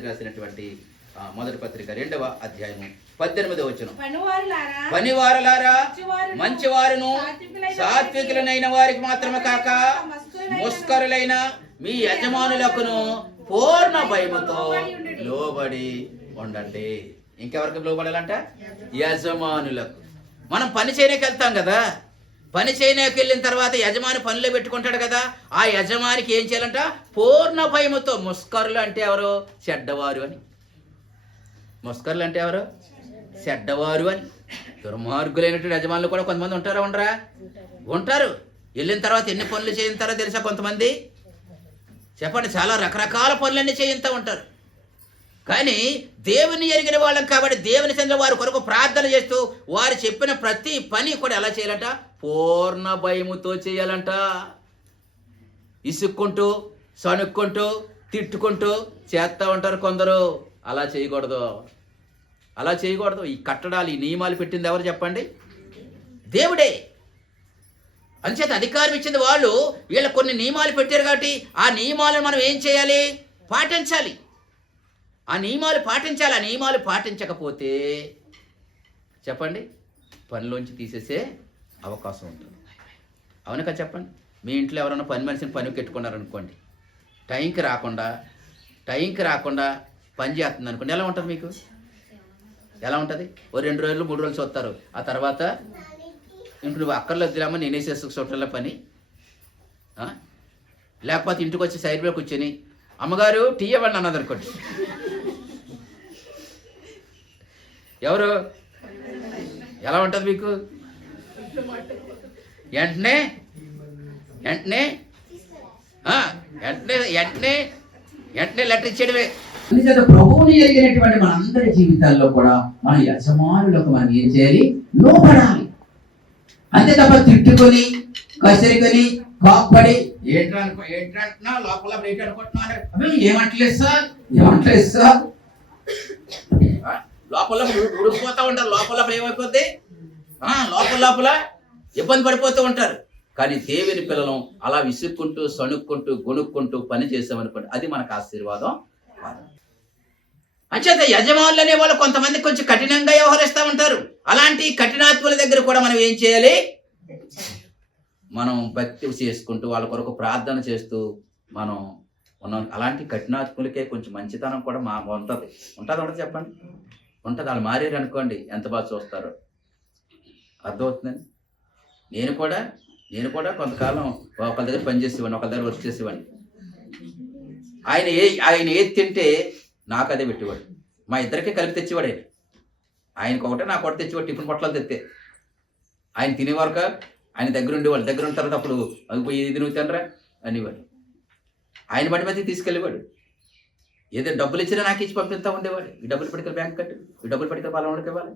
పేతురు రాసినటువంటి మొదటి పత్రిక 2వ అధ్యాయము 18వ వచనం. పనివారులారా మంచివారును సాత్వికులైన వారికి మాత్రమే కాక ముష్కరులైన మీ యజమానులకును పూర్ణ భయముతో లోబడి ఉండండి. ఇంకెవరికి లోబడాలంట? యజమానులకు. మనం పని చేయడానికి వెళ్తాం కదా, పని చేయడానికి వెళ్ళిన తర్వాత యజమాని పనిలో పెట్టుకుంటాడు కదా, ఆ యజమానికి ఏం చేయాలంట? పూర్ణ భయముతో. ముష్కరులు అంటే ఎవరు? చెడ్డవారు అని. ముష్కరులు అంటే ఎవరు? చెడ్డవారు అని. దుర్మార్గులైనటువంటి యజమానులు కూడా కొంతమంది ఉంటారా? ఉండరా? ఉంటారు. వెళ్ళిన తర్వాత ఎన్ని పనులు చేయించారో తెలుసా కొంతమంది? చెప్పండి. చాలా రకరకాల పనులన్నీ చేయిస్తూ ఉంటారు. కానీ దేవుని ఎరిగిన వాళ్ళం కాబట్టి దేవుని చెందిన వారి కొరకు ప్రార్థన చేస్తూ వారు చెప్పిన ప్రతి పని కూడా ఎలా చేయాలంట? పూర్ణ భయముతో చేయాలంట. ఇసుక్కుంటూ సణుక్కుంటూ తిట్టుకుంటూ చేస్తూ ఉంటారు కొందరు. అలా చేయకూడదు, అలా చేయకూడదు. ఈ కట్టడాలు, ఈ నియమాలు పెట్టింది ఎవరు చెప్పండి? దేవుడే. అంచేత అధికారం ఇచ్చింది వాళ్ళు. వీళ్ళ కొన్ని నియమాలు పెట్టారు కాబట్టి ఆ నియమాలను మనం ఏం చేయాలి? పాటించాలి. ఆ నియమాలు పాటించాలి. ఆ నియమాలు పాటించకపోతే చెప్పండి పనిలోంచి తీసేసే అవకాశం ఉంటుంది. అవును కదా? చెప్పండి. మీ ఇంట్లో ఎవరైనా పని మనిషిని పని పెట్టుకున్నారనుకోండి, టైంకి రాకుండా పని చేస్తుంది అనుకోండి, ఎలా ఉంటుంది మీకు? ఎలా ఉంటుంది? ఓ 2 రోజులు 3 రోజులు చూస్తారు. ఆ తర్వాత ఇంక నువ్వు అక్కర్లేదులేమో నేనే చేసుకుంటున్నా పని. లేకపోతే ఇంటికి వచ్చి సైడ్ మీద కూర్చొని అమ్మగారు టీ ఇవ్వండి అన్నది అనుకోండి. ఎవరు? ఎలా ఉంటుంది మీకు? వెంటనే లెటర్ ఇచ్చేయడమే. ప్రభువుని ఎరిగినటువంటి మనందరి జీవితాల్లో కూడా మన యజమానులకు మనం ఏం చేయాలి? లోపడాలి. అంతే తప్ప తిట్టుకొని కసిరికొని కాపడి ఏంటంటున్నా లోపల ఏమంటలేదు సార్ లోపల ఉడికిపోతూ ఉంటారు. లోపల ఏమైపోద్ది? లోపల ఇబ్బంది పడిపోతూ ఉంటారు. కానీ దేవుని పిల్లలు అలా విసుక్కుంటూ సణుక్కుంటూ గొనుక్కుంటూ పని చేసామనుకోండి, అది మనకు ఆశీర్వాదం. అంచేత యజమానులు అనే వాళ్ళు కొంతమంది కొంచెం కఠినంగా వ్యవహరిస్తూ ఉంటారు. అలాంటి కఠినాత్ముల దగ్గర కూడా మనం ఏం చేయాలి? మనం భక్తి చేసుకుంటూ వాళ్ళ కొరకు ప్రార్థన చేస్తూ మనం ఉన్నాం. అలాంటి కఠినాత్ములకే కొంచెం మంచితనం కూడా ఉంటుంది చెప్పండి. ఉంటుంది. వాళ్ళు మారారు అనుకోండి, ఎంత బాగా చూస్తారో. అర్థమవుతుందండి. నేను కూడా కొంతకాలం ఒకళ్ళ దగ్గర పనిచేసేవాడిని, ఒకళ్ళ దగ్గర వర్క్ చేసేవాడిని. ఆయన ఏది తింటే నాకు అదే పెట్టేవాడు. మా ఇద్దరికీ కలిపి తెచ్చేవాడు. ఆయనకు ఒకటే నాకు ఒకటి తెచ్చేవాడు. టిఫిన్ పొట్లాలు తెస్తే ఆయన తినేవారుక ఆయన దగ్గర ఉండేవాళ్ళు. దగ్గర ఉన్న తర్వాత అప్పుడు ఇది నువ్వు తినరా అనేవాడు. ఆయన బండి మీద తీసుకెళ్ళేవాడు. ఏదో డబ్బులు ఇచ్చినా నాకు ఇచ్చి పంపిస్తూ ఉండేవాడు. ఈ డబ్బులు పడితే బ్యాంక్ కట్టు, ఈ డబ్బులు పడితే వాళ్ళకి ఇవ్వాలి.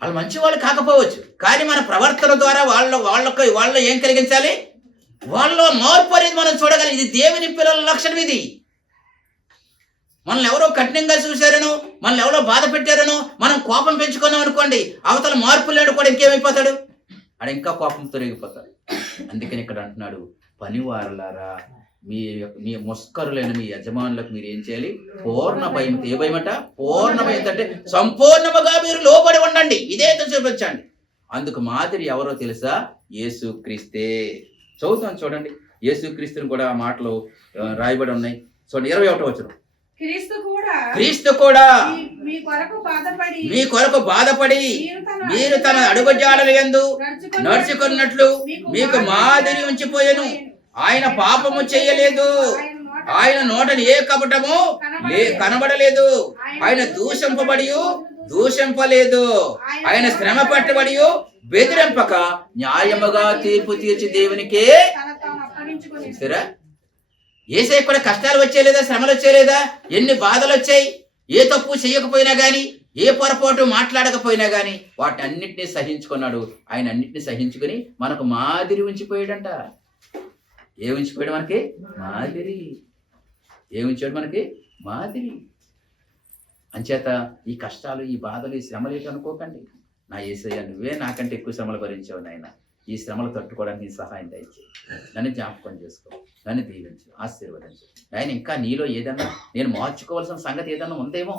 వాళ్ళు మంచి వాళ్ళు కాకపోవచ్చు, కానీ మన ప్రవర్తన ద్వారా వాళ్ళలో ఏం కలిగించాలి? వాళ్ళలో మార్పు అనేది మనం చూడగలం. ఇది దేవుని పిల్లల లక్షణం. ఇది మనల్ని ఎవరో కఠినంగా చూశారనో, మనల్ని ఎవరో బాధ పెట్టారనో మనం కోపం పెంచుకున్నాం అనుకోండి, అవతల మార్పు లేడు కూడా ఇంకేమైపోతాడు? ఆడ ఇంకా కోపంతో రేగిపోతాడు. అందుకని ఇక్కడ అంటున్నాడు, పనివారులారా మీ ముష్కరులైన మీ యజమానులకు మీరు ఏం చేయాలి? పూర్ణ భయం. ఏ భయం అంట? పూర్ణ భయం అంటే సంపూర్ణముగా మీరు లోబడి ఉండండి. ఇదే చూపించండి. అందుకు మాదిరి ఎవరో తెలుసా? యేసుక్రీస్తే. చదువుతాను చూడండి. యేసుక్రీస్తుని కూడా మాటలు రాయబడి ఉన్నాయి. చూడండి 21వ వచనం. క్రీస్తు కూడా మీ కొరకు బాధపడి మీరు తన అడుగుజాడల యందు నడుచుకున్నట్లు మీకు మాదిరి ఉంచిపోయెను. ఆయన పాపము చేయలేదు, ఆయన నోటని ఏ కపటము కనబడలేదు, ఆయన దూషింపలేదు, ఆయన శ్రమ పట్టబడి బెదిరింపక న్యాయముగా తీర్పు తీర్చి దేవునికే. సరే, ఏసై కూడా కష్టాలు వచ్చేలేదా? శ్రమలు వచ్చేలేదా? ఎన్ని బాధలు వచ్చాయి? ఏ తప్పు చేయకపోయినా గాని, ఏ పొరపాటు మాట్లాడకపోయినా గాని వాటి అన్నిటినీ సహించుకున్నాడు. ఆయన అన్నిటినీ సహించుకుని మనకు మాదిరి ఉంచిపోయాడంట. ఏ ఉంచిపోయాడు మనకి? మాదిరి. ఏ ఉంచాడు మనకి? మాదిరి. అంచేత ఈ కష్టాలు, ఈ బాధలు, ఈ శ్రమలు ఏంటి అనుకోకండి. నా యేసయ్య నువ్వే నాకంటే ఎక్కువ శ్రమలు భరించావు నాయన. ఈ శ్రమలు తట్టుకోవడానికి నీ సహాయం దయచేయి. నన్ను జ్ఞాపకం చేసుకో. నన్ను దీవించు, ఆశీర్వదించు. ఆయన ఇంకా నీలో ఏదన్నా నేను మార్చుకోవాల్సిన సంగతి ఏదన్నా ఉందేమో,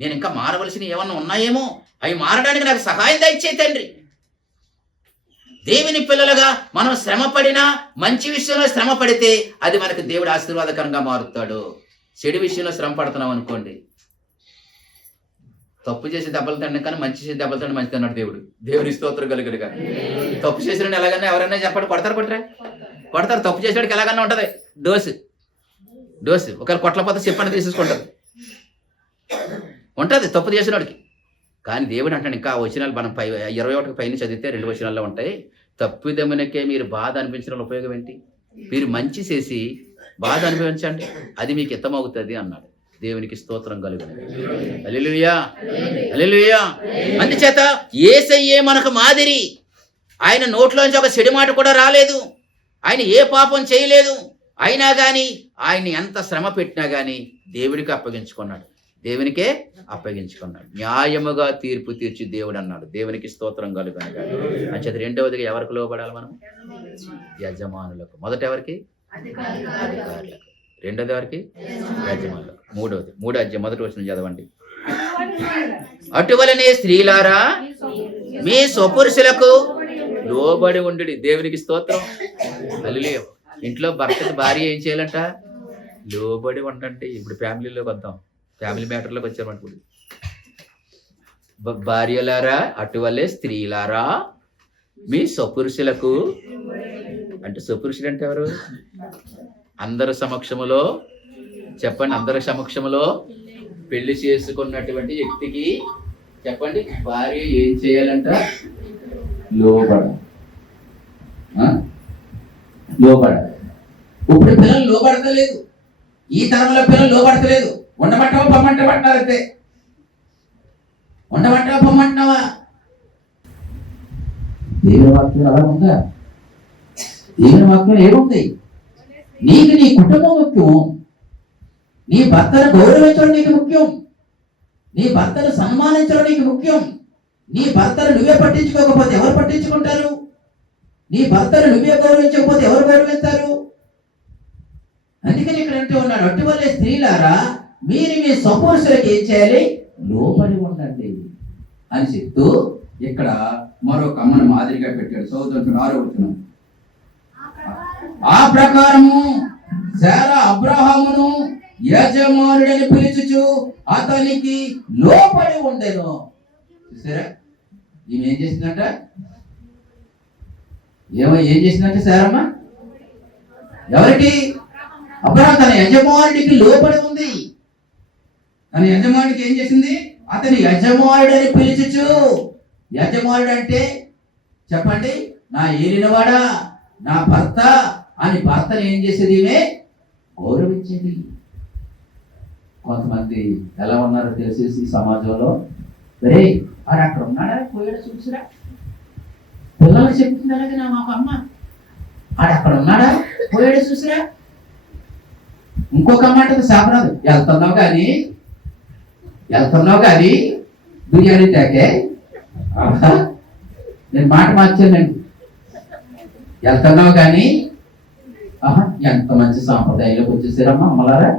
నేను ఇంకా మారవలసినవి ఏమన్నా ఉన్నాయేమో, అవి మారడానికి నాకు సహాయం దయచే తండ్రి. దేవుని పిల్లలుగా మనం శ్రమ పడినా, మంచి విషయంలో శ్రమ పడితే అది మనకు దేవుడు ఆశీర్వాదకరంగా మారుతాడు. చెడు విషయంలో శ్రమ పడుతున్నాం అనుకోండి, తప్పు చేసి దెబ్బలు తండి కానీ మంచి చేసి దెబ్బలు తండి మంచిది అన్నాడు దేవుడు. దేవుని స్తోత్రం కలుగుడుగా. తప్పు చేసిన ఎలాగన్నా ఎవరైనా చెప్పండి, కొడతారు. తప్పు చేసేవాడికి ఎలాగన్నా ఉంటుంది డోసు. ఒకవేళ కొట్లపోతే చెప్పని తీసేసుకుంటారు, ఉంటుంది తప్పు చేసినవాడికి. కానీ దేవుడు అంటాడు, ఇంకా వచనాలు మనం 21 పైన చదివితే 2 వచనాల్లో ఉంటాయి. తప్పిదమునకే మీరు బాధ అనిపించడం ఉపయోగం ఏంటి? మీరు మంచి చేసి బాధ అనుభవించండి, అది మీకు హితమవుతుంది అన్నాడు. దేవునికి స్తోత్రం కలుగును. హల్లెలూయా, హల్లెలూయా. అందుచేత యేసయ్యే మనకు మాదిరి. ఆయన నోట్లోంచి ఒక చెడు మాట కూడా రాలేదు, ఆయన ఏ పాపం చేయలేదు. అయినా కానీ ఆయన ఎంత శ్రమ పెట్టినా కానీ దేవుడికి అప్పగించుకున్నాడు, దేవునికే అప్పగించుకున్నాడు. న్యాయముగా తీర్పు తీర్చి దేవుడు అన్నాడు. దేవునికి స్తోత్రం కలుగును. అంచేత రెండవదిగా ఎవరికి లోబడాలి మనం? యజమానులకు. మొదట ఎవరికి? అధికారులకు. రెండోది ఎవరికి? యజమానులకు. మూడవది 3వ అధ్యాయం 1వ వచనం చదవండి. అటువలనే స్త్రీలారా మీ స్వపురుషులకు లోబడి ఉండు. దేవునికి స్తోత్రం. హల్లెలూయా. ఇంట్లో భర్తకి భార్య ఏం చేయాలంట? లోబడి ఉండండి. ఇప్పుడు ఫ్యామిలీలోకి వద్దాం, ఫ్యామిలీ మ్యాటర్లోకి వచ్చామంట. భార్యలారా అటువలే స్త్రీలారా మీ స్వపురుషులకు, అంటే స్వపురుషుడు అంటే ఎవరు? అందరి సమక్షములో చెప్పండి, అందరి సమక్షములో పెళ్లి చేసుకున్నటువంటి వ్యక్తికి చెప్పండి, భార్య ఏం చేయాలంట? లోబడాలి. ఇప్పుడు పిల్లలు లోబడతలేదు, ఈ తరంలో పిల్లలు లోబడతలేదు. ఉండమంటావా పొమ్మంటామంటున్నారు అంతే. ఉండమంటావా పొమ్మంటున్నావా? దేవుని వాక్యం అలా ఉందా? దేవుని వాక్యం ఏముంది? నీకు నీ కుటుంబం ముఖ్యం, నీ భర్తను గౌరవించడం నీకు ముఖ్యం, నీ భర్తను సన్మానించడం నీకు ముఖ్యం. నీ భర్తను నువ్వే పట్టించుకోకపోతే ఎవరు పట్టించుకుంటారు? నీ భర్తను నువ్వే గౌరవించకపోతే ఎవరు గౌరవిస్తారు? అందుకని ఇక్కడ అంటూ ఉన్నాడు, అటువలే స్త్రీలారా మీరు మీ స్వపురుషులకు ఏం చేయాలి? లోబడి ఉండండి అని చెప్తూ ఇక్కడ మరొక అమ్మను మాదిరిగా పెట్టాడు. చదువుతుంటాడు 6వ వచనం. ఆ ప్రకారము శారా అబ్రహామును యజమానుడని పిలుచుచు అతనికి లోబడి ఉండెను. చూసారా ఈమె ఏం చేసిందంట? ఏం చేసిందంటే శారమ్మ ఎవరికి? అబ్రహాం తన యజమానుడికి లోబడి ఉంది. తన యజమానుడికి ఏం చేసింది? అతని యజమానుడని పిలుచుచు. యజమానుడు అంటే చెప్పండి, నా ఏలినవాడా, నా భర్త అని భర్తను ఏం చేసేది? ఈమె గౌరవించేది. కొంతమంది ఎలా ఉన్నారో తెలిసేసి సమాజంలో, రే ఆడు అక్కడ ఉన్నాడా, పోయాడు చూసిరా. పిల్లలు చెప్తుంది అలాగే నా మాకు అమ్మ, ఆడు అక్కడ ఉన్నాడా, పోయాడు చూసిరా. ఇంకొక అమ్మ అంటే శాపరాదు, వెళ్తున్నావు కానీ బిర్యానీ తాకే. నేను మాట మార్చానండి. వెళ్తున్నావు కానీ ఎంత మంచి సాంప్రదాయంలోకి వచ్చేసారమ్మా అమ్మలారా.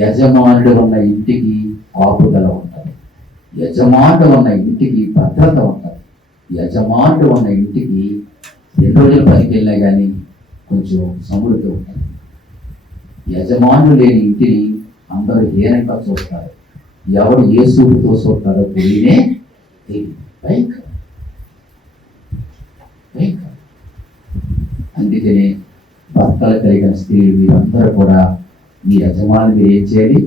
యజమానుడు ఉన్న ఇంటికి ఆపుదల ఉంటుంది, యజమానుడు ఉన్న ఇంటికి భద్రత ఉంటుంది, యజమానుడు ఉన్న ఇంటికి 2 రోజులు పనికి వెళ్ళినా కానీ కొంచెం సమృద్ధి ఉంటుంది. యజమానులు లేని ఇంటిని అందరూ హీనంగా చూస్తారు. ఎవరు ఏ సూపుతో చూస్తారో తెలియనే భయంకరం. అందుకనే భర్తలు కలిగిన స్త్రీలు మీరందరూ కూడా మీ యజమాని మీరు ఏం చేయాలి?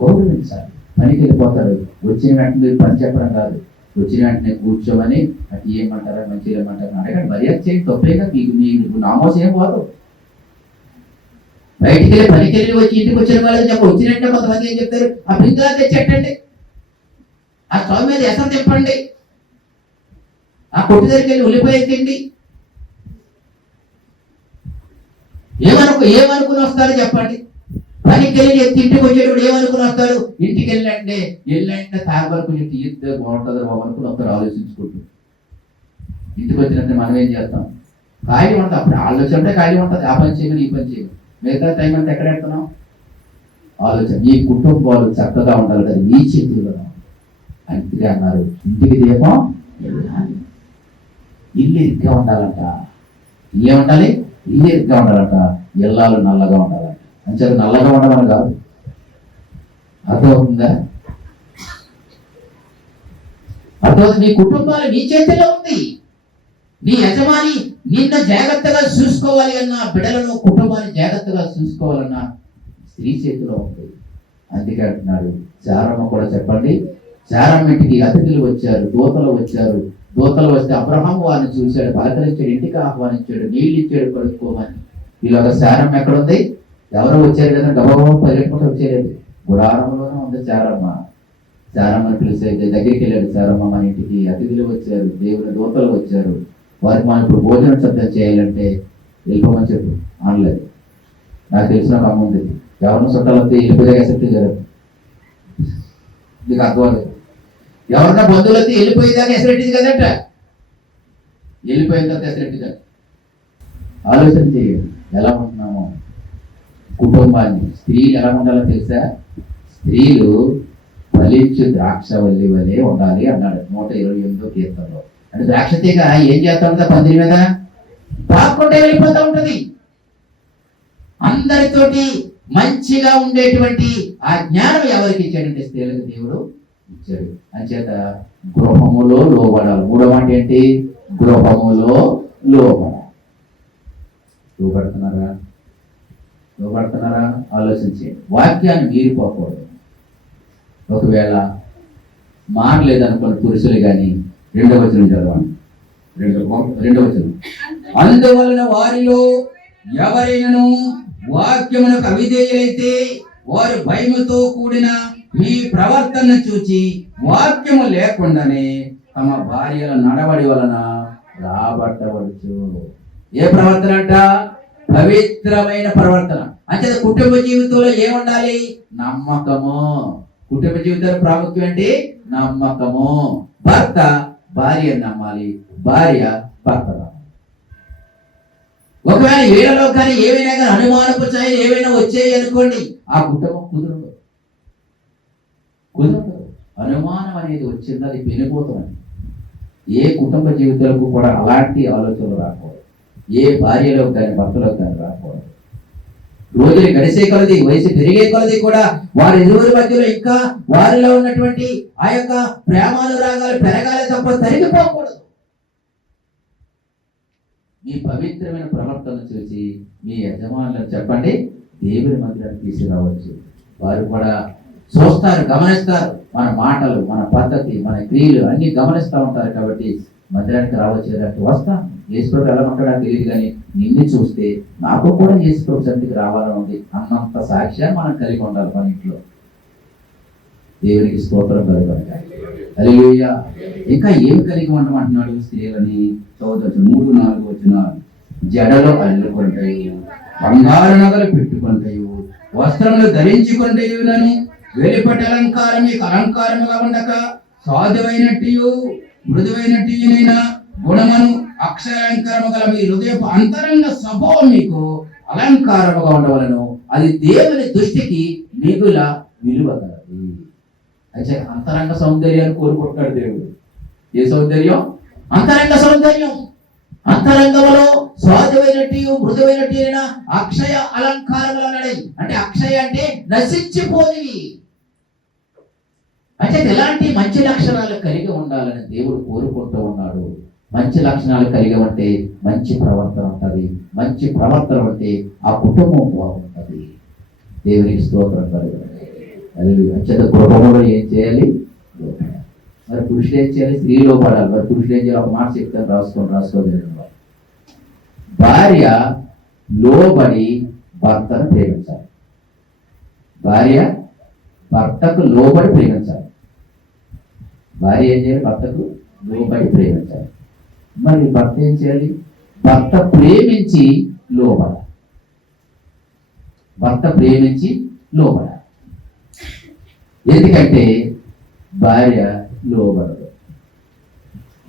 గౌరవించాలి. పనికి వెళ్ళిపోతారు, వచ్చిన వెంటనే పని చెప్పడం కాదు, వచ్చిన వెంటనే కూర్చోమని అటు ఏమంటారా మంచిగా ఏమంటారా అడగండి. మర్యాద చేయండి, తప్పేగా. మీకు నామోసం ఏం పోదు. బయటికి వెళ్ళి పనికి వెళ్ళి వచ్చి ఇంటికి వచ్చిన వాళ్ళకి చెప్ప వచ్చినట్టే కొంతమంది ఏం చెప్తారు? ఆ బిందులా తెచ్చెట్టండి, ఆ స్టవ్ మీద ఎసరు తిప్పండి, ఆ కొట్టు దగ్గరికి వెళ్ళి ఉల్లిపాయ తిండి. ఏమనుకుని వస్తారు చెప్పండి? పనికి వెళ్ళి ఇంటికి వచ్చేటప్పుడు ఏమనుకుని వస్తారు? ఇంటికి వెళ్ళంటే తాగబడుకుని తీస్తే బాగుంటుంది బాబు అనుకుని ఒకరు ఆలోచించుకుంటూ ఇంటికి వచ్చినట్టు మనం ఏం చేస్తాం? ఖాళీ ఉంటుంది. అప్పుడు ఆలోచన ఖాళీ ఉంటుంది. ఆ పని చేయమని ఈ పని చేయమని. మిగతా టైం అంతా ఎక్కడ పెడుతున్నాం? ఆలోచన. ఈ కుటుంబాలు చక్కగా ఉండాలి కదా, ఈ చేతుల్లో అందుకే అన్నారు ఇంటికి దీపం ఇల్లు ఇరుగ్గా ఉండాలంట. ఇల్లే ఉండాలి, ఇల్లు ఇరుగ్గా ఉండాలంట. ఇల్లాలు నల్లగా ఉండాలంట. అంచేత నల్లగా ఉండమని కాదు, అర్థమవుతుందా? అర్థమవుతుంది. నీ కుటుంబాలు నీ చేతిలో ఉంది. నీ యజమాని నిన్ను జాగ్రత్తగా చూసుకోవాలి అన్నా, బిడ్డలను కుటుంబాన్ని జాగ్రత్తగా చూసుకోవాలన్నా స్త్రీ చేతిలో ఉంది. అందుకే అంటున్నాడు శారమ్మ కూడా. చెప్పండి, శారమ్మ ఇంటికి అతిథులు వచ్చారు, దూతలు వచ్చారు. దూతలు వస్తే అబ్రహాము వారిని చూశాడు, పలకరించాడు, ఇంటికి ఆహ్వానించాడు, నీళ్ళు ఇచ్చాడు కడుక్కోమని. ఇలాగ శారమ్మ ఎక్కడ ఉంది? ఎవరో వచ్చారు కదా, గబగబా పరిగెట్టుకుంటూ వచ్చేది. గుడారంలోనే ఉంది శారమ్మ. శారమ్మని పిలిచే దగ్గరికి వెళ్ళాడు. శారమ్మ మన ఇంటికి అతిథులు వచ్చారు, దేవుని దూతలు వచ్చారు, వారికి మనం ఇప్పుడు భోజనం సిద్ధం చేయాలంటే వెళ్ళిపోమని చెప్పు. అనలేదు. నాకు తెలిసిన ఒక అమ్మ ఉంది, ఎవరిని చుట్టాలు వస్తే వెళ్ళిపోయాక ఎసెప్ట్ జరగదు. నీకు అర్థమలేదు. ఎవరన్నా బంధువులు వస్తే వెళ్ళిపోయేదాకా ఎసరెట్టింది కదట. వెళ్ళిపోయిన తర్వాత ఎసరెట్టింది. ఆలోచన చేయండి ఎలా ఉంటున్నామో కుటుంబాన్ని. స్త్రీలు ఎలా ఉండాలో తెలుసా? స్త్రీలు ఫలించు ద్రాక్షవల్లి వలె ఉండాలి అన్నాడు 128వ కీర్తనలో. అంటే ద్రాక్ష తీగ ఏం చేస్తా ఉంటుందా? పందిరి మీద పాక్కుంటే వెళ్ళిపోతా ఉంటది. అందరితోటి మంచిగా ఉండేటువంటి ఆ జ్ఞానం ఎవరికి ఇచ్చాడంటే స్త్రీలకు దేవుడు ఇచ్చాడు. అంచేత గృహములో లోబడాలి. 3వ మాట ఏంటి? గృహములో లోబడాలి. లోబడుతున్నారా? లోబడుతున్నారా? ఆలోచించండి. వాక్యాన్ని మీరిపోకూడదు. ఒకవేళ మారలేదనుకోండి పురుషులు కానీ, 2వ వచనం చదవండి. 2వ వచనం. అందువలన వారిలో ఎవరైనాను వాక్యమునకు అవిధేయులైతే వారు భయముతో కూడిన మీ ప్రవర్తన చూచి వాక్యము లేకుండానే తమ భార్యల నడవడి వలన రాబట్టవచ్చు. ఏ ప్రవర్తన అంట? పవిత్రమైన ప్రవర్తన. అంటే కుటుంబ జీవితంలో ఏముండాలి? నమ్మకము. కుటుంబ జీవితంలో ప్రాముఖ్యం ఏంటి? నమ్మకము. భర్త భార్యను నమ్మాలి, భార్య భర్త నమ్మాలి. ఒకవేళ వీళ్ళలో కానీ ఏవైనా కానీ అనుమానపు ఛాయలు ఏవైనా వచ్చాయి అనుకోండి, ఆ కుటుంబం కుదరదు. అనుమానం అనేది వచ్చింది, అది పెనిపోతుంది. ఏ కుటుంబ జీవితాలకు కూడా అలాంటి ఆలోచనలు రాకూడదు. ఏ భార్యలో కానీ భర్తలో కానీ రాకూడదు. రోజులు గడిసే కొలది, వయసు పెరిగే కొలది కూడా వారి ఇరువురి మధ్యలో ఇంకా వారిలో ఉన్నటువంటి ఆ యొక్క ప్రేమానురాగాలు పెరగాలి తప్ప తరిగిపోకూడదు. మీ పవిత్రమైన ప్రవర్తన చూసి మీ యజమానులకు చెప్పండి, దేవుని మందిరాన్ని తీసుకురావచ్చు. వారు కూడా చూస్తారు, గమనిస్తారు. మన మాటలు, మన పద్ధతి, మన క్రియలు అన్ని గమనిస్తూ ఉంటారు. కాబట్టి మందిరానికి రావచ్చు కదా, వస్తాను. యేసుప్రభు ఎలా ఉంటాడో తెలియదు, కానీ నిన్ను చూస్తే నాకు కూడా యేసుప్రభు సన్నిధికి రావాలని ఉంది అన్నంత సాక్ష్యాన్ని మనం కలిగి ఉండాలి మన ఇంట్లో. దేవునికి స్తోత్రం కలగాలి. హల్లెలూయా. ఇంకా ఏమి కలిగి ఉండమంటున్నాడు స్త్రీలని? 3-4 వచనాలు. జడలో అల్లుకుంటాయి, బంగారు నగలు పెట్టుకుంటాయి, వస్త్రములు ధరించుకుంటాయునను వెలుపటి అలంకారం మీకు అలంకారముగా ఉండక సాధువైనట్టు మృదువైనట్టునైన గుణమును అక్షరాలంకారము గల మీ హృదయపు అంతరంగ స్వభావం మీకు అలంకారముగా ఉండవలను. అది దేవుని దృష్టికి మిగుల విలువ కలది. అయితే అంతరంగ సౌందర్యాన్ని కోరుకుంటాడు దేవుడు. ఏ సౌందర్యం? అంతరంగ సౌందర్యం. అంతరంగంలో స్వాధమైనట్టు మృదువైనట్టు అక్షయ అలంకారములు అన్నాడు. అంటే అక్షయ అంటే నశించిపోనివి. అంటే ఎలాంటి మంచి లక్షణాలు కలిగి ఉండాలని దేవుడు కోరుకుంటూ ఉన్నాడు. మంచి లక్షణాలు కలిగి ఉంటే మంచి ప్రవర్తన ఉంటుంది. మంచి ప్రవర్తన ఉంటే ఆ కుటుంబం బాగుంటుంది. దేవునికి స్తోత్రం కలుగుతుంది. అంచేత గృహంలో ఏం చేయాలి? మరి పురుషులు ఏం చేయాలి? స్త్రీలో పడాలి. మరి పురుషులు ఏం చేయాలి? ఒక మాట చెప్తాను, రాసుకోవాలి. భార్య లోబడి భర్తను ప్రేమించాలి. భార్య భర్తకు లోబడి ప్రేమించాలి. భార్య ఏం చేయాలి? భర్తకు లోబడి ప్రేమించాలి. మరి భర్త ఏం చేయాలి? భర్త ప్రేమించి లోబడాలి. భర్త ప్రేమించి లోబడాలి. ఎందుకంటే భార్య లోబడదు.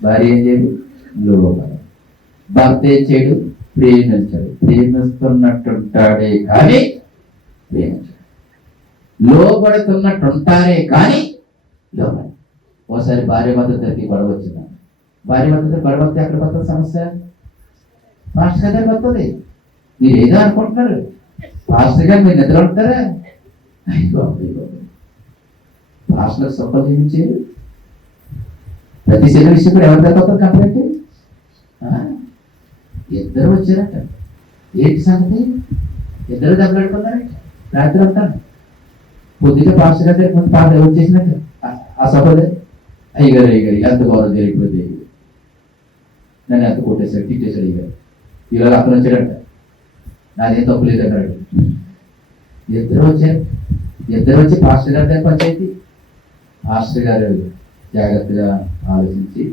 భార్య ఏం చేయదు? లోబడదు. భర్త ఏం చేయడు? ప్రేమించడు. ప్రేమిస్తున్నట్టుంటాడే కానీ ప్రేమించడు. లోబడుతున్నట్టుంటారే కానీ లోబడు. ఓసారి భార్య భర్తకి గొడవ వచ్చింది. భార్య భర్తకి గొడవ వస్తే ఎక్కడ పడుతుంది సమస్య? పాస్టర్ గారు పడుతుంది. మీరు ఏదో అనుకుంటున్నారు, పాస్టర్ గారు మీరు నిద్ర ఉంటారా? పాస్టర్ సొప్ప జీవించారు. ప్రతి శని విషయం కూడా ఎవరి దగ్గర వస్తారు కంప్లైంట్? ఇద్దరు వచ్చారట. ఏంటి సంగతి? ఇద్దరు దెబ్బలాడుకున్నారట రాత్రి అంతా. పొద్దుగా పాస్టర్ గారి ముందు పాట వచ్చేసినట్టు ఆ సభలో అయ్యగారు ఎంత గౌరవం జరిగిపోతే నన్ను ఎంత కొట్టేశాడు, తిట్టేశాడు అయ్యగారు. ఈరోజు అతను వచ్చాడంట, నాదేం తప్పు లేదన్నాడు. ఇద్దరు వచ్చారు. ఇద్దరు వచ్చి పాస్టర్ గారి దగ్గర పంచాయతీ. పాస్టర్ గారు జాగ్రత్తగా ఆలోచించి,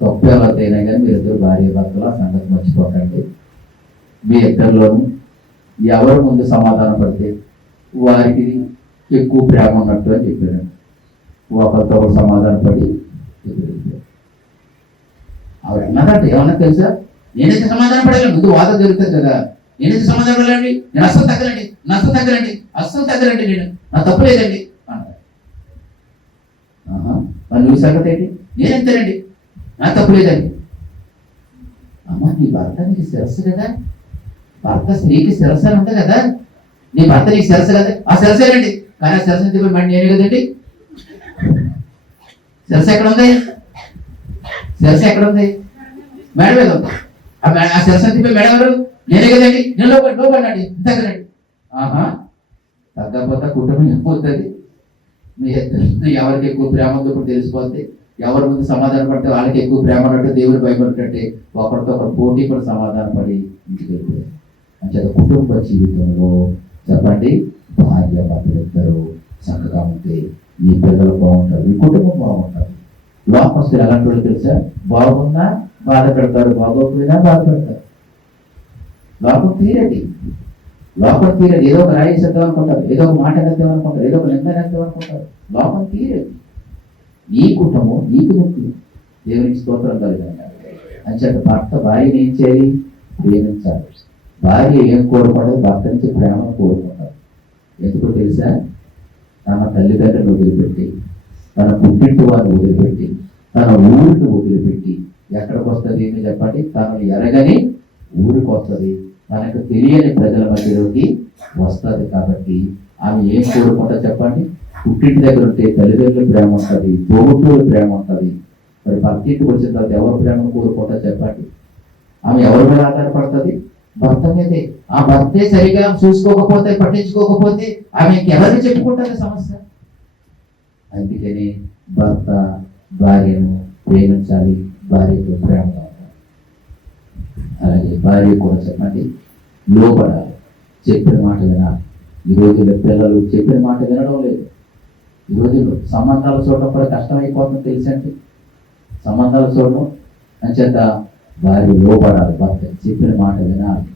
తప్పు ఎవరిదైనా కానీ మీరు ఇద్దరు భార్య భర్తల సంగతి మర్చిపోకండి. మీ ఇద్దరిలోనూ ఎవరు ముందు సమాధానం పడితే వారికి ఎక్కువ ప్రేమ ఉన్నట్టు అని చెప్పాడు. ఒకరితో ఒకరు సమాధానం పడి ఆవిడ అన్నారంటే ఏమన్నా తెలుసా? నేనైతే సమాధానం పడాలి, ముందు వాదం జరుగుతుంది కదా, నేనైతే సమాధానం పడాలండి, నేను అస్సలు తగ్గలండి, అస్సలు తగ్గలండి, నేను నా తప్పు లేదండి అన్నారు. మరి నువ్వు సంగతి ఏంటి? నేనెంతేనండి, నా తప్పు లేదండి. అమ్మ, నీ భర్త నీకు శిరస్సు కదా, భర్త స్త్రీకి శిరస్సు అని ఉంటుంది కదా, నీ భర్త నీకు శిరస్సు కదా, ఆ శిరస్సేనండి. కానీ ఆ శిరస్సు తిప్పి మళ్ళీ నేనే కదండి. శిరస్సు ఎక్కడ ఉంది? శిరస్సు ఎక్కడ ఉంది? మేడ మీద ఉంది. ఆ శిరస్సు తిప్పి మేడ ఎవరు? నేనే కదండి. నేను లోపడండి తగ్గనండి. తగ్గపోతే కుటుంబం ఏమవుతుంది? మీ ఎవరికి ఎక్కువ ప్రేమ ఉందో ఇప్పుడు తెలిసిపోతే, ఎవరి ముందు సమాధానం పడితే వాళ్ళకి ఎక్కువ ప్రేమ ఉన్నట్టు, దేవుడు భయపడినట్టే ఒకరితో ఒకరు పోటీ కూడా సమాధానం పడి ఇంటికి వెళ్ళిపోయారు. అంటే కుటుంబ జీవితంలో చెప్పండి, భార్య భర్తలిద్దరూ చక్కగా ఉంటే మీ పిల్లలు బాగుంటారు, మీ కుటుంబం బాగుంటారు. లోకస్తులు ఎలాంటి వాళ్ళు తెలుసా? బాగున్నా బాధ పెడతారు, బాగోకపోయినా బాధ పెడతారు. లోకం తీరది, ఏదో ఒక రాయి చేద్దాం అనుకుంటారు, ఏదో ఒక మాట వేద్దాం అనుకుంటారు, ఏదో ఒక నిర్ణయం వేద్దాం అనుకుంటారు. లోకం తీరది. నీ కుటుంబం నీకు ముఖ్యం. దేవునికి స్తోత్రం కలుగుతారు. అంచేత భర్త భార్యని ఏం చేయాలి? ప్రేమించాలి. భార్య ఏం కోరుకుంటుంది? భర్త నుంచి ప్రేమను కోరుకుంటారు. ఎందుకో తెలుసా? తన తల్లిదండ్రులను వదిలిపెట్టి, తన పుట్టింటి వారిని వదిలిపెట్టి, తన ఊరిని వదిలిపెట్టి ఎక్కడికి వస్తుంది? ఏమి చెప్పండి? తనను ఎరగని ఊరికి వస్తుంది, తనకు తెలియని ప్రజల మధ్యలోకి వస్తుంది. కాబట్టి ఆమె ఏం కోరుకుంటా చెప్పండి? పుట్టింటి దగ్గర ఉంటే తల్లిదండ్రుల ప్రేమ ఉంటుంది, తోబుట్టువుల ప్రేమ ఉంటుంది. మరి భర్త ఇంటికి వచ్చిన తర్వాత ఎవరి ప్రేమను కోరుకుంటా చెప్పండి? ఆమె ఎవరి మీద ఆధారపడుతుంది? భర్త మీదే. ఆ భర్తే సరిగా చూసుకోకపోతే, పట్టించుకోకపోతే ఆమె ఎవరిని చెప్పుకుంటుంది సమస్య? అందుకని భర్త భార్యను ప్రేమించాలి, భార్యతో ప్రేమగా ఉండాలి. అలాగే భార్య కూడా చెప్పండి, లోపడాలి, చెప్పిన మాట వినాలి. ఈ రోజుల్లో పిల్లలు చెప్పిన మాట వినడం లేదు. ఈ రోజుల్లో సంబంధాలు చూడడం కూడా కష్టమైపోతుంది తెలుసండి. సంబంధాలు చూడడం అంచేత భార్య లోపడాలి, భర్త చెప్పిన మాట వినాలి.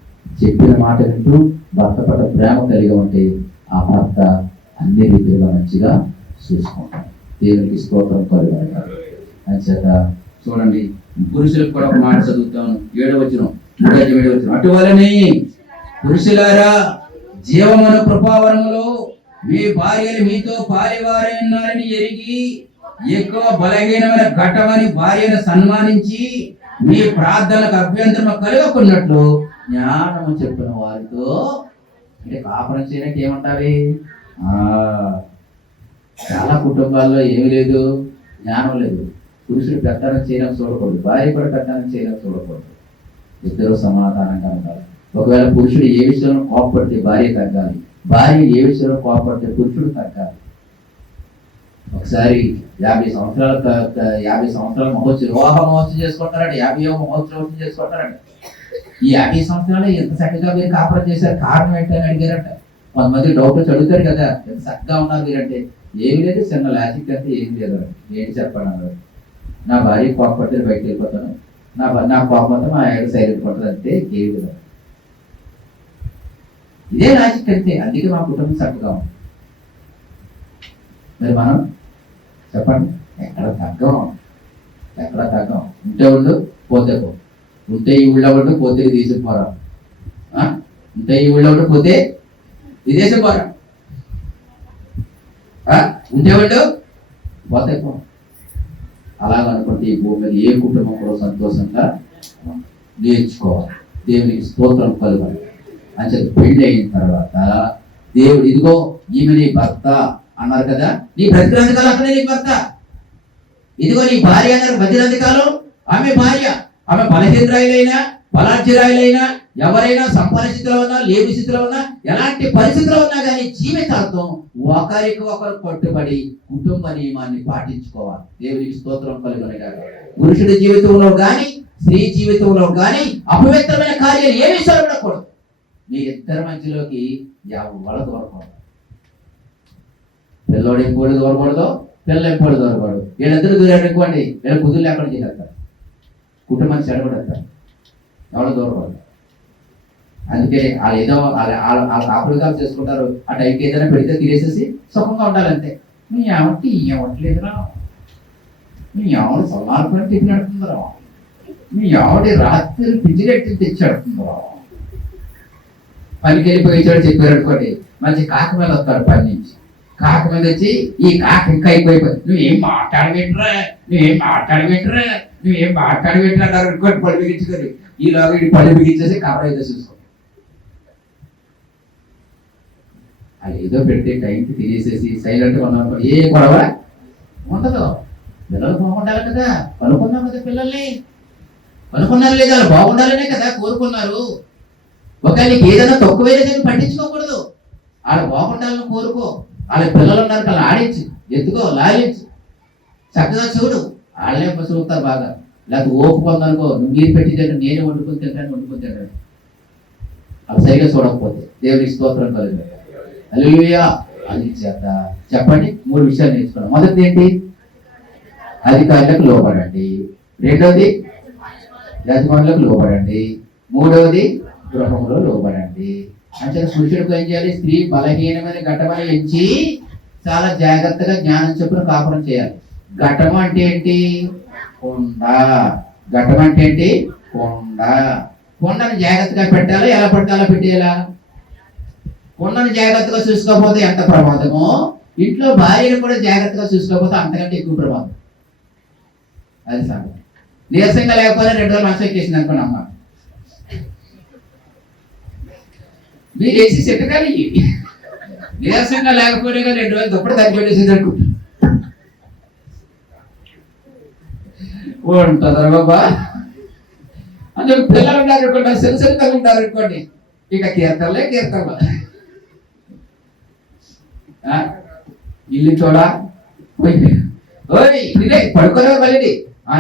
చెప్పిన మాట వింటూ భర్త పట్ల ప్రేమ కలిగి ఉంటే ఆ భర్త అన్ని రీతిగా మంచిగా చూసుకుంటాడు. దేవునికి స్తోత్రం కలుగుతాడు. అంచేత చూడండి, పురుషులకు కూడా ఒక మాట చదువుతాను. 7వ వచనం, 7వ వచనం. అటువలనే పురుషులారా, జీవమును కృపావరములో మీ భార్యలు మీతో పాలివారైనారని ఎరిగి ఎక్కువ బలహీనమైన ఘట్టమని భార్యను సన్మానించి మీ ప్రార్థనలకు అభ్యంతరం కలుగకున్నట్లు జ్ఞానము చెప్పిన వారితో. అంటే కాపురం చేయడానికి ఏమంటారు? చాలా కుటుంబాల్లో ఏమి లేదు, జ్ఞానం లేదు. పురుషుడు పెత్తనం చేయడం చూడకూడదు, భార్య కూడా పెత్తనం చేయడం చూడకూడదు. ఇద్దరు సమాధానంగా ఉండాలి. ఒకవేళ పురుషుడు ఏ విషయంలో కోపపడితే భార్య తగ్గాలి, భార్య ఏ విషయంలో కోపపడితే పురుషుడు తగ్గాలి. ఒకసారి 50 సంవత్సరాల వివాహ మహోత్సవం చేసుకుంటారండి, 50వ మహోత్సవం చేసుకుంటారండి. ఈ 50 సంవత్సరాలు ఎంత చక్కగా మీరు కాపురం చేశారు, కారణం ఏంటని అడిగారంట. కొంతమంది డౌట్ వచ్చి అడుగుతారు కదా, ఎంత చక్కగా ఉన్నారు మీరంటే. ఏమి లేదు, చిన్న లాజిక్ అంటే ఏం లేదు. ఏంటి చెప్పండి అన్నారు. నా భార్య కోపపడితే బయటకు వెళ్ళిపోతాను, నా కోపంతో మా ఆయన సైలెంట్ పడుతుంది అంతే, ఏమి లేదు. ఇదే లాజిక్ అంతే. అందుకే మా కుటుంబం చక్కగా ఉంది. మరి మనం చెప్పండి, ఎక్కడ తగ్గం? ఉంటే ఉండు, పోతే పో. ఉంటే ఈ ఊళ్ళో ఒకటి పోతే తీసుకుపోరా, ఉంటే ఈ ఊళ్ళో ఒకటి పోతే విదేశం పోరా, ఉండేవాళ్ళు పోతే పో. అలాగనుకుంటే ఈ భూమి మీద ఏ కుటుంబం కూడా సంతోషంగా నేర్చుకోవాలి. దేవునికి స్తోత్రం కలగాలి. అంటే పెళ్లి అయిన తర్వాత దేవుడు ఇదిగో ఈమె నీ భర్త అన్నారు కదా, నీ బ్రతికినంతకాలం అతనే నీ భర్త. ఇదిగో నీ భార్య అన్నారు, బ్రతికినంతకాలం ఆమె భార్య. ఆమె బలహీనరాయిలైనా బలాఢ్యురాయిలైనా ఎవరైనా సంపన్న స్థితిలో ఉన్నా లేని స్థితిలో ఉన్నా ఎలాంటి పరిస్థితిలో ఉన్నా కానీ జీవితాంతం ఒకరికి ఒకరు కట్టుబడి కుటుంబ నియమాన్ని పాటించుకోవాలి. దేవునికి స్తోత్రం కలుగునగా. పురుషుడి జీవితంలో గాని స్త్రీ జీవితంలో గాని అపవిత్రమైన కార్యాలు ఏమి ఉండకూడదు. మీ ఇద్దరి మధ్యలోకి ఎవరు దూరకూడదు. పిల్లోడు ఎప్పుడు దూరకూడదు, పిల్ల ఎప్పుడు దూరకూడదు. వీళ్ళిద్దరు దూరాడు అనుకోండి, వీళ్ళ కుదురు లేకుండా చేసేస్తారు, కుటుంబాన్ని చెడగొడతారు. ఎవరు దూరకూడదు. అందుకే వాళ్ళు ఏదో వాళ్ళ కాపురికాలు చేసుకుంటారు. ఆ టైంకి ఏదైనా పెడితే తినేసేసి సుఖంగా ఉండాలంతే. నీ ఏమంటే ఇవ్వట్లేదురా, నీ ఎవరు సల్లారుకొని తిప్పి నడుతుందిరా, నీ ఆవిడ రాత్రి పిచ్చిరెట్టి తెచ్చి అడుతుందిరా. పనికి వెళ్ళిపోయి చెప్పారు అనుకోండి, మంచి కాక మీద వస్తాడు పని నుంచి. కాక మీద వచ్చి ఈ కాక ఇంకా అయిపోయిపోయి, నువ్వేం మాట్లాడబెట్టరా, నువ్వేం మాట్లాడబెట్టరా అన్నారు అనుకోండి. పళ్ళు బిగించుకొని ఈలోగా ఇటు పళ్ళు బిగించేసి కవర్ అయితే చూసుకో. అది ఏదో పెడితే టైంకి తినేసేసి సైలెంట్గా ఉన్నాం, ఏ గొడవ ఉండదు. పిల్లలు బాగుండాలి కదా, పనుకున్నాం కదా, పిల్లల్ని పనుకున్నారు లేదా బాగుండాలనే కదా కోరుకున్నారు. ఒకవేళ ఏదైనా తక్కువైనా కానీ పట్టించుకోకూడదు. వాళ్ళ బాగుండాలని కోరుకో. వాళ్ళ పిల్లలు ఉన్నారు కదా, ఆడించు, ఎత్తుకో, లాలించు, చక్కగా చూడు. వాళ్ళే చూస్తారు బాగా. లేకపోతే ఓపుకుందనుకో, నువ్వు నీరు పెట్టి తింటాను, నేనే వండుకొని తింటాను. అవి సరిగా చూడకపోతే దేవునికి స్తోత్రం కలుగు. హల్లెలూయా. అది చేత చెప్పండి, 3 విషయాలు నేర్చుకున్నాం. మొదటిది ఏంటి? అధికారులకు లోబడండి. రెండవది యజమానులకు లోబడండి. మూడవది గృహంలో లోబడండి. అంటే పురుషుడికి ఏం చేయాలి? స్త్రీ బలహీనమైన ఘటమని ఎంచి చాలా జాగ్రత్తగా జ్ఞానం చొప్పున కాపురం చేయాలి. ఘటము అంటే ఏంటి? కొండ. ఘటం అంటే ఏంటి? కొండ. కొండను జాగ్రత్తగా పెట్టాలి. ఎలా పెట్టాలో పెట్టేయాలా? కొండను జాగ్రత్తగా చూసుకోకపోతే ఎంత ప్రమాదమో, ఇంట్లో భార్యను కూడా జాగ్రత్తగా చూసుకోకపోతే అంతకంటే ఎక్కువ ప్రమాదం. అది సంగతి. నీరసంగా లేకపోతే 2 రోజులు మంచం ఎక్కేసింది అనుకోండి అమ్మ, మీరు వేసి చెట్టకాలి. నీరసంగా లేకపోతే 2 రోజులు తప్పుడు తగ్గిపెట్టేసింది అనుకుంటా ఉంటుందా బాబా. అందులో పిల్లలు ఉన్నారు అనుకోండి, సిరిసిరిగా ఉంటారు అనుకోండి, ఇక కీర్తనలే కీర్తనలు. ఇల్లు చూడ ఓయ్ ఇదే పడుకోలే మళ్ళీ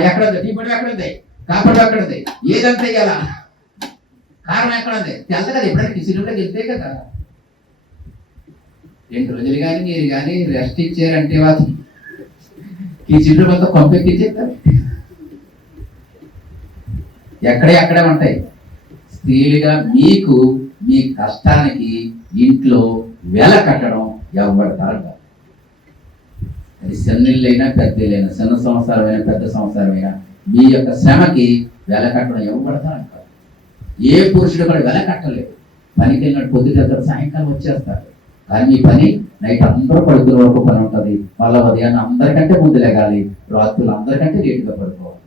ఎక్కడ ఉంది? టీ పొడి ఎక్కడ ఉంది? కాపడు ఎక్కడ ఉంది? ఏదంతా ఇయ్యాల కారణం ఎక్కడ ఉంది? తెల్త కదా, ఎప్పుడైనా కిచెన్లోకి వెళ్తే కదా. 2 రోజులు కానీ మీరు కానీ రెస్ట్ ఇచ్చారంటే వాళ్ళు కిచెన్లో మొత్తం పంపెక్కిచ్చేస్తారు. ఎక్కడే ఉంటాయి. స్త్రీలుగా మీకు మీ కష్టానికి ఇంట్లో వెల కట్టడం ఎవరి తరం కాదు. అది చిన్నైనా పెద్దలైనా, చిన్న సంవత్సరమైనా పెద్ద సంవత్సరమైనా మీ యొక్క శ్రమకి వెల కట్టడం ఎవరి తరం కాదు. ఏ పురుషుడు కూడా వెల కట్టలేదు. పనికి వెళ్ళినట్టు పొద్దున సాయంకాలం వచ్చేస్తారు. కానీ మీ పని నైట్ అందరూ పడుకునే వరకు పని ఉంటుంది. మళ్ళీ ఉదయాన్ని అందరికంటే ముందు లెగాలి, రాత్రులు అందరికంటే లేటుగా పడుకోవాలి.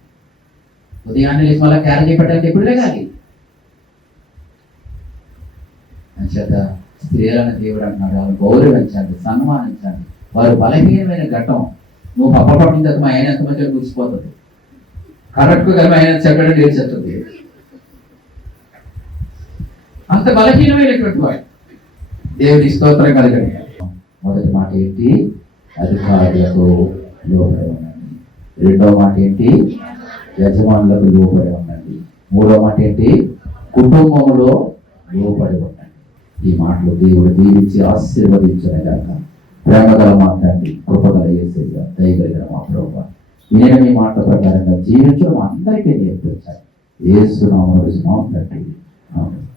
ఉదయాన్నే లేచి మళ్ళీ క్యారేజీ పెట్టాలంటే ఎప్పుడు లెగాలి. అంచేత స్త్రీలను దేవుడు అంటున్నాడు, వాళ్ళు గౌరవించండి, సన్మానించండి. వారు బలహీనమైన ఘట్టం. నువ్వు పప్పపడిన తర్వాత మా ఆయన ఎంత మంచిగా కూర్చిపోతుంది, కరెక్ట్గా కానీ ఆయన చెప్పడం నేర్చేస్తుంది. అంత బలహీనమైనటువంటి వాడు. దేవుడి స్తోత్రం కలగండి. మొదటి మాట ఏంటి? అధికారులకు లోబడి ఉండండి. రెండవ మాట ఏంటి? యజమానులకు లోబడి ఉండండి. మూడవ మాట ఏంటి? కుటుంబంలో లోబడి ఉండండి. ఈ మాటలు దేవుడు దీవించి ఆశీర్వదించగాక. ప్రేమగల మా తండ్రి, కృపగల యేసయ్య, దయగలిగిన మా ప్రభువా, వినిన మీ మాట ప్రకారంగా జీవించడం అందరికీ నేర్పించాలి. యేసు నామములో తండ్రి, ఆమేన్.